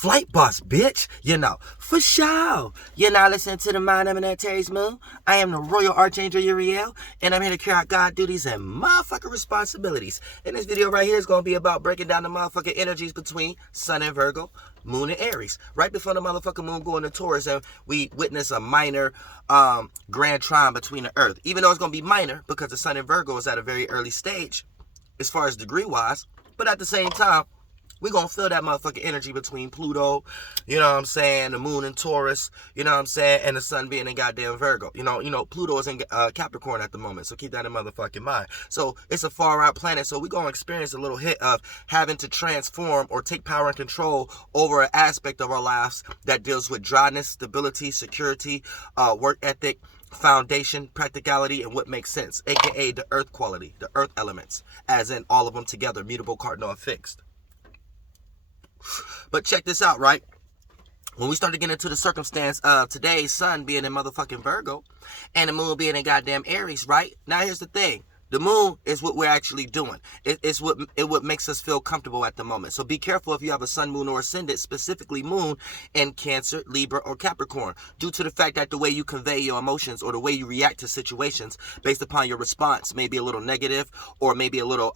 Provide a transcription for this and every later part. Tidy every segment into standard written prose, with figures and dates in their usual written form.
flight boss, bitch. You know, for sure. You're now listening to the Mind Eminent Aries Moon. I am the Royal Archangel Uriel, and I'm here to carry out God duties and motherfucking responsibilities. And this video right here is going to be about breaking down the motherfucking energies between Sun and Virgo, Moon and Aries. Right before the motherfucking Moon going to Taurus, and we witness a minor grand trine between the Earth. Even though it's going to be minor because the Sun in Virgo is at a very early stage as far as degree-wise, but at the same time, we're going to feel that motherfucking energy between Pluto, you know what I'm saying, the Moon in Taurus, you know what I'm saying, and the Sun being in goddamn Virgo. You know, Pluto is in Capricorn at the moment, so keep that in motherfucking mind. So it's a far-out planet, so we're going to experience a little hit of having to transform or take power and control over an aspect of our lives that deals with dryness, stability, security, work ethic, foundation, practicality, and what makes sense, aka the earth quality, the earth elements, as in all of them together, mutable, cardinal, and fixed. But check this out, right? When we start to get into the circumstance of today's Sun being in motherfucking Virgo and the Moon being in goddamn Aries, right? Now here's the thing. The Moon is what we're actually doing. It's what makes us feel comfortable at the moment. So be careful if you have a Sun, Moon, or Ascendant, specifically Moon in Cancer, Libra, or Capricorn, due to the fact that the way you convey your emotions or the way you react to situations based upon your response may be a little negative or maybe a little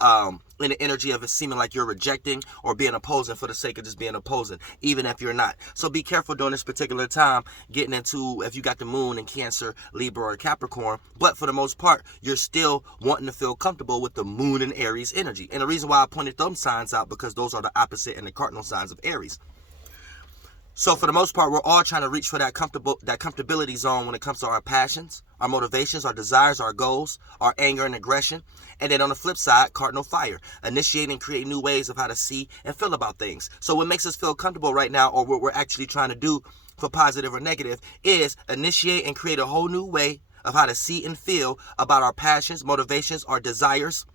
in the energy of it seeming like you're rejecting or being opposing for the sake of just being opposing, even if you're not. So be careful during this particular time getting into if you got the Moon in Cancer, Libra, or Capricorn. But for the most part, you're still wanting to feel comfortable with the Moon and Aries energy. And the reason why I pointed those signs out, because those are the opposite and the cardinal signs of Aries. So for the most part, we're all trying to reach for that comfortability zone when it comes to our passions, our motivations, our desires, our goals, our anger and aggression. And then on the flip side, cardinal fire, initiate and create new ways of how to see and feel about things. So what makes us feel comfortable right now, or what we're actually trying to do for positive or negative, is initiate and create a whole new way of how to see and feel about our passions, motivations, our desires,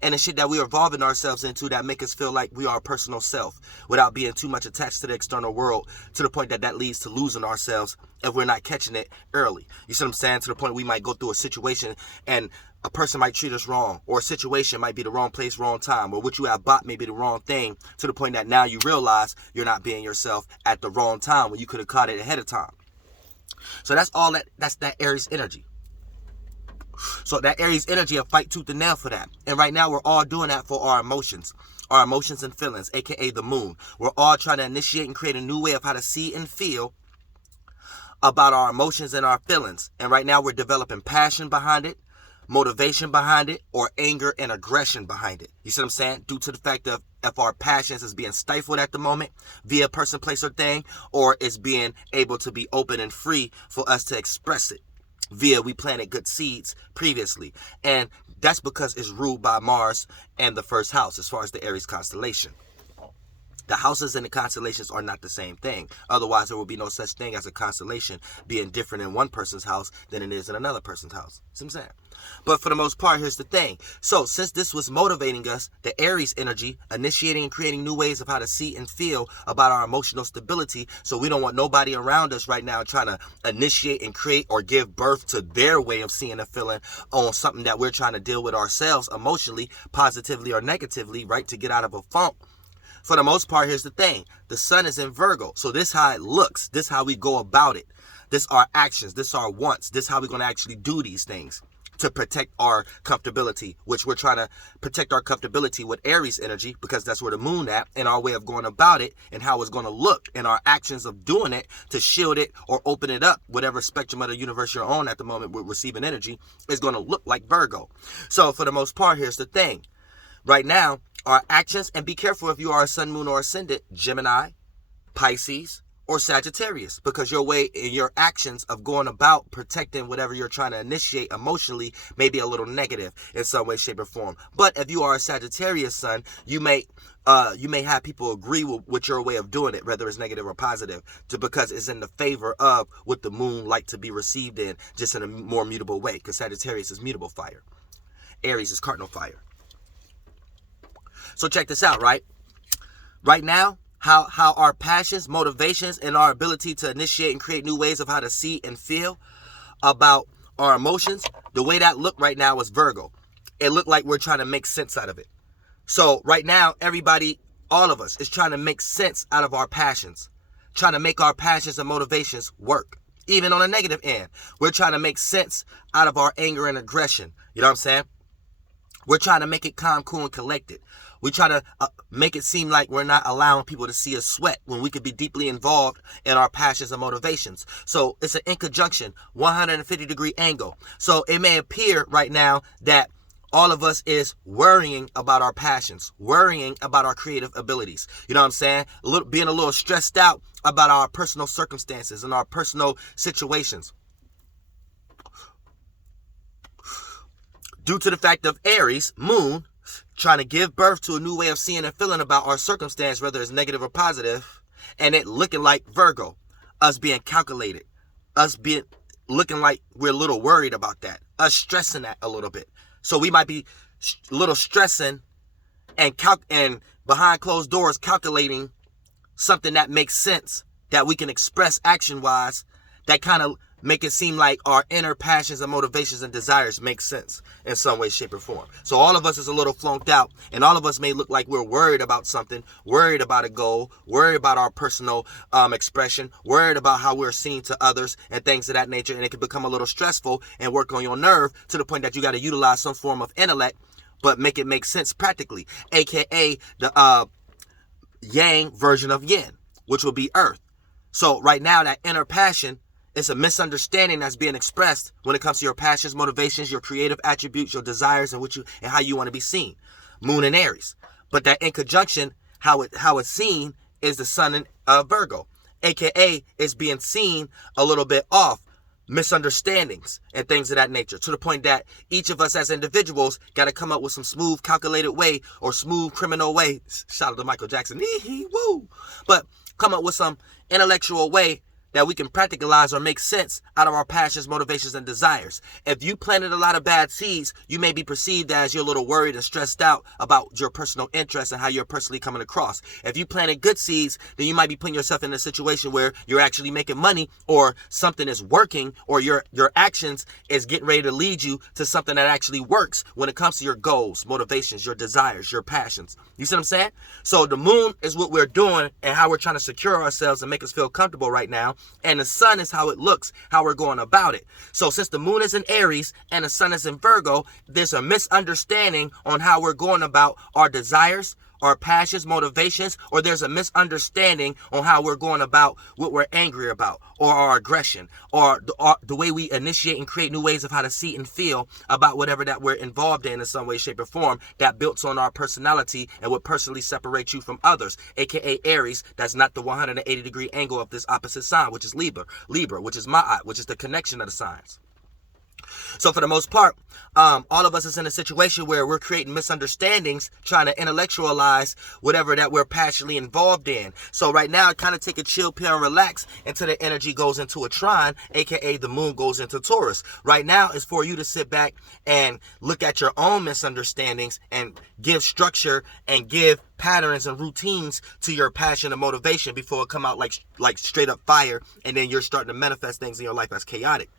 and the shit that we're evolving ourselves into that make us feel like we are a personal self without being too much attached to the external world, to the point that that leads to losing ourselves if we're not catching it early. You see what I'm saying? To the point we might go through a situation and a person might treat us wrong, or a situation might be the wrong place, wrong time, or what you have bought may be the wrong thing, to the point that now you realize you're not being yourself at the wrong time when you could have caught it ahead of time. So that's that Aries energy. So that Aries energy, a fight tooth and nail for that. And right now we're all doing that for our emotions and feelings, aka the Moon. We're all trying to initiate and create a new way of how to see and feel about our emotions and our feelings. And right now we're developing passion behind it, motivation behind it, or anger and aggression behind it. You see what I'm saying? Due to the fact that if our passions is being stifled at the moment via person, place, or thing, or is being able to be open and free for us to express it via we planted good seeds previously. And that's because it's ruled by Mars and the first house as far as the Aries constellation. The houses and the constellations are not the same thing. Otherwise, there will be no such thing as a constellation being different in one person's house than it is in another person's house. See what I'm saying? But for the most part, here's the thing. So since this was motivating us, the Aries energy, initiating and creating new ways of how to see and feel about our emotional stability, so we don't want nobody around us right now trying to initiate and create or give birth to their way of seeing and feeling on something that we're trying to deal with ourselves emotionally, positively or negatively, right, to get out of a funk. For the most part, here's the thing. The Sun is in Virgo. So this how it looks. This how we go about it. This our actions. This our wants. This how we're going to actually do these things to protect our comfortability, which we're trying to protect our comfortability with Aries energy, because that's where the Moon at, and our way of going about it and how it's going to look and our actions of doing it to shield it or open it up, whatever spectrum of the universe you're on at the moment with receiving energy, is going to look like Virgo. So for the most part, here's the thing. Right now, our actions, and be careful if you are a Sun, Moon, or Ascendant, Gemini, Pisces, or Sagittarius, because your way and your actions of going about protecting whatever you're trying to initiate emotionally may be a little negative in some way, shape, or form. But if you are a Sagittarius Sun, you may have people agree with your way of doing it, whether it's negative or positive, because it's in the favor of what the Moon like to be received in, just in a more mutable way, because Sagittarius is mutable fire. Aries is cardinal fire. So check this out, right? Right now, how our passions, motivations, and our ability to initiate and create new ways of how to see and feel about our emotions, the way that look right now is Virgo. It looked like we're trying to make sense out of it. So right now, everybody all of us, is trying to make sense out of our passions, trying to make our passions and motivations work. Even on a negative end, we're trying to make sense out of our anger and aggression. You know what I'm saying? We're trying to make it calm, cool, and collected. We try to make it seem like we're not allowing people to see us sweat when we could be deeply involved in our passions and motivations. So it's an inconjunction, 150-degree angle. So it may appear right now that all of us is worrying about our passions, worrying about our creative abilities. You know what I'm saying? Being a little stressed out about our personal circumstances and our personal situations. Due to the fact of Aries, moon, trying to give birth to a new way of seeing and feeling about our circumstance, whether it's negative or positive, and it looking like Virgo, us being calculated, us being looking like we're a little worried about that, us stressing that a little bit. So we might be a little stressing and behind closed doors calculating something that makes sense, that we can express action-wise, that kind of make it seem like our inner passions and motivations and desires make sense in some way, shape, or form. So all of us is a little flunked out, and all of us may look like we're worried about something, worried about a goal, worried about our personal expression, worried about how we're seen to others and things of that nature, and it can become a little stressful and work on your nerve to the point that you got to utilize some form of intellect, but make it make sense practically, aka the yang version of yin, which will be earth. So right now, that inner passion, it's a misunderstanding that's being expressed when it comes to your passions, motivations, your creative attributes, your desires, and how you want to be seen. Moon and Aries. But that in conjunction, how it's seen is the sun in Virgo, aka it's being seen a little bit off, misunderstandings and things of that nature, to the point that each of us as individuals got to come up with some smooth, calculated way or smooth criminal way. Shout out to Michael Jackson. Woo! But come up with some intellectual way that we can practicalize or make sense out of our passions, motivations, and desires. If you planted a lot of bad seeds, you may be perceived as you're a little worried and stressed out about your personal interests and how you're personally coming across. If you planted good seeds, then you might be putting yourself in a situation where you're actually making money, or something is working, or your actions is getting ready to lead you to something that actually works when it comes to your goals, motivations, your desires, your passions. You see what I'm saying? So the moon is what we're doing and how we're trying to secure ourselves and make us feel comfortable right now. And the sun is how it looks, how we're going about it. So since the moon is in Aries and the sun is in Virgo, there's a misunderstanding on how we're going about our desires, our passions, motivations, or there's a misunderstanding on how we're going about what we're angry about, or our aggression, or the way we initiate and create new ways of how to see and feel about whatever that we're involved in some way, shape, or form that builds on our personality and what personally separates you from others, aka Aries. That's not the 180-degree angle of this opposite sign, which is Libra, which is Ma'at, which is the connection of the signs. So for the most part, all of us is in a situation where we're creating misunderstandings, trying to intellectualize whatever that we're passionately involved in. So right now, kind of take a chill pill and relax until the energy goes into a trine, aka the moon goes into Taurus. Right now is for you to sit back and look at your own misunderstandings and give structure and give patterns and routines to your passion and motivation before it come out like straight up fire, and then you're starting to manifest things in your life as chaotic.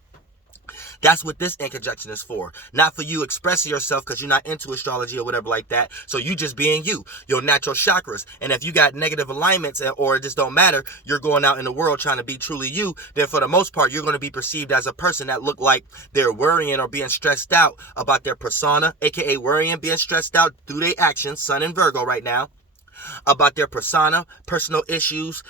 That's what this inconjunction is for. Not for you expressing yourself because you're not into astrology or whatever like that. So you just being you, your natural chakras. And if you got negative alignments or it just don't matter, you're going out in the world trying to be truly you, then for the most part, you're going to be perceived as a person that look like they're worrying or being stressed out about their persona, aka worrying, being stressed out through their actions, sun in Virgo right now, about their persona, personal issues,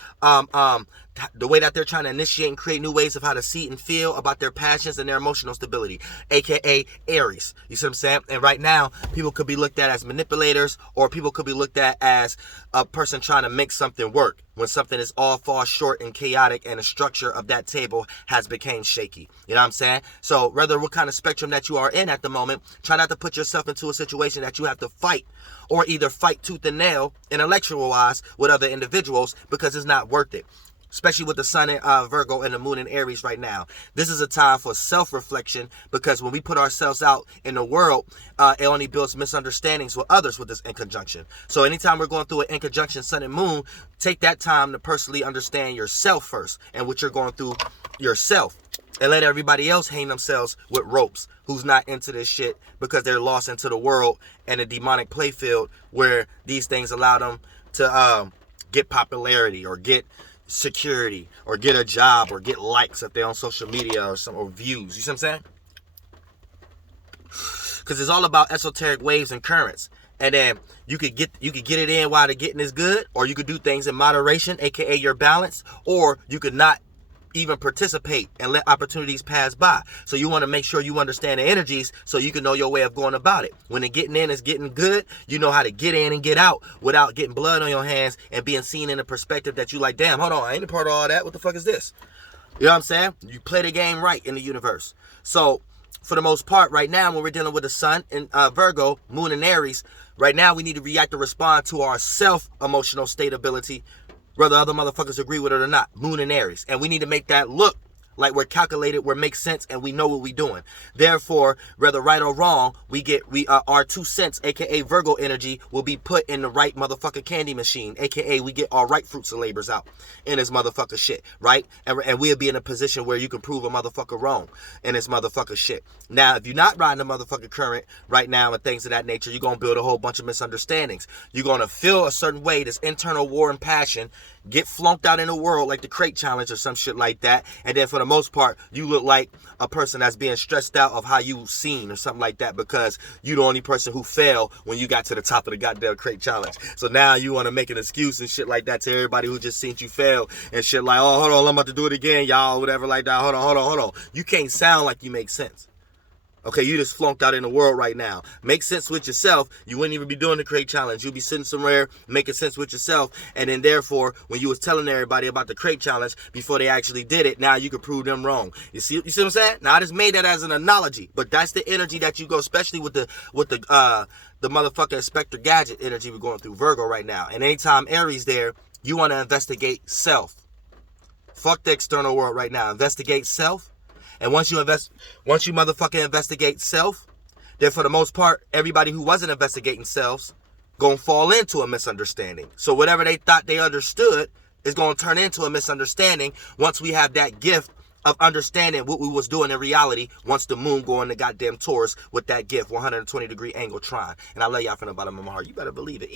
the way that they're trying to initiate and create new ways of how to see and feel about their passions and their emotional stability, aka Aries. You see what I'm saying? And right now, people could be looked at as manipulators, or people could be looked at as a person trying to make something work when something is all fall short and chaotic and the structure of that table has become shaky. You know what I'm saying? So whether what kind of spectrum that you are in at the moment, try not to put yourself into a situation that you have to fight, or either fight tooth and nail intellectual wise with other individuals, because it's not worth it. Especially with the sun in Virgo and the moon in Aries right now. This is a time for self-reflection, because when we put ourselves out in the world, it only builds misunderstandings with others with this inconjunction. So anytime we're going through an inconjunction, sun and moon, take that time to personally understand yourself first and what you're going through yourself. And let everybody else hang themselves with ropes who's not into this shit, because they're lost into the world and a demonic playfield where these things allow them to get popularity or get security or get a job or get likes if they're on social media or views. You see what I'm saying? Because it's all about esoteric waves and currents. And then you could get it in while the getting is good, or you could do things in moderation, aka your balance, or you could not even participate and let opportunities pass by. So you want to make sure you understand the energies so you can know your way of going about it. When the getting in is getting good, you know how to get in and get out without getting blood on your hands and being seen in a perspective that you like, damn, hold on, I ain't a part of all that. What the fuck is this? You know what I'm saying? You play the game right in the universe. So for the most part, right now, when we're dealing with the sun in Virgo, moon in Aries, right now we need to react and respond to our self-emotional stability, whether other motherfuckers agree with it or not. Moon in Aries. And we need to make that look like we're calculated, we make sense, and we know what we're doing. Therefore, whether right or wrong, our 2 cents, aka Virgo energy, will be put in the right motherfucking candy machine, aka we get our right fruits and labors out in this motherfucker shit, right? And we'll be in a position where you can prove a motherfucker wrong in this motherfucker shit. Now, if you're not riding the motherfucking current right now and things of that nature, you're gonna build a whole bunch of misunderstandings. You're gonna feel a certain way, this internal war and passion, get flunked out in the world like the crate challenge or some shit like that, and then for the most part, you look like a person that's being stressed out of how you seen or something like that because you the only person who failed when you got to the top of the goddamn crate challenge. So now you want to make an excuse and shit like that to everybody who just seen you fail and shit like, oh, hold on, I'm about to do it again, y'all, whatever like that. Hold on. You can't sound like you make sense. Okay, you just flunked out in the world right now. Make sense with yourself. You wouldn't even be doing the crate challenge. You'll be sitting somewhere making sense with yourself. And then therefore, when you was telling everybody about the crate challenge before they actually did it, now you can prove them wrong. You see what I'm saying? Now I just made that as an analogy, but that's the energy that you go, especially with the motherfucking Inspector Gadget energy we're going through Virgo right now. And anytime Aries there, you want to investigate self. Fuck the external world right now. Investigate self. And once you motherfucking investigate self, then for the most part, everybody who wasn't investigating selves gonna fall into a misunderstanding. So whatever they thought they understood is gonna turn into a misunderstanding once we have that gift of understanding what we was doing in reality once the moon go in the goddamn Taurus with that gift, 120-degree angle trine. And I love y'all from the bottom of my heart. You better believe it.